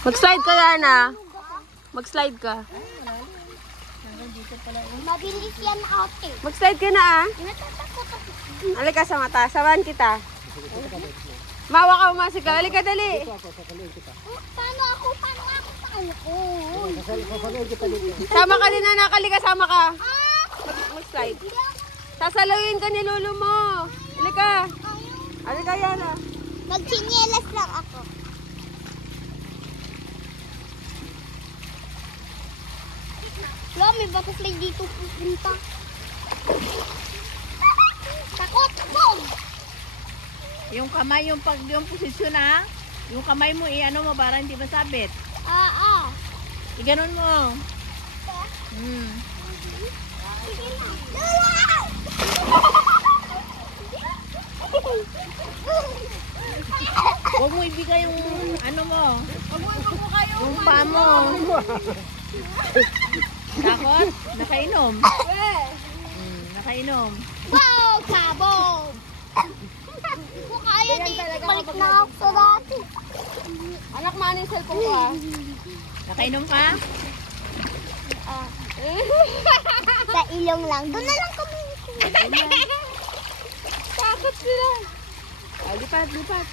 Mag-slide ka Yana. Mag-slide ka. Mabilis yan ate. Mag-slide ka na ah. Natatakot ako. Halika sa mata. Samahan kita. Mawa ka umasig ka. Halika dali. Paano ako? Paano ako? Paano ako? Sama ka din anak. Halika sama ka. Mag-slide. Sasalawin ka ni lolo mo. Halika. Halika Yana. Magchinielas lang ako. Wala, may butterfly dito pupunta. Takot ako! Yung kamay, yung posisyon ha. Yung kamay mo, i-ano mo para hindi masabit. I-ganon mo. Sige na. Huwag mo ibigay yung ano mo. Yung paa mo. Takot? Nakainom. Nakainom. Wow! Sabog! Kung kaya dito, balik na ako sa dati. Anak, maano yung cellphone ko ah. Nakainom ka? Sa ilong lang. Doon na lang kami. Takot sila. Lipat, lipat.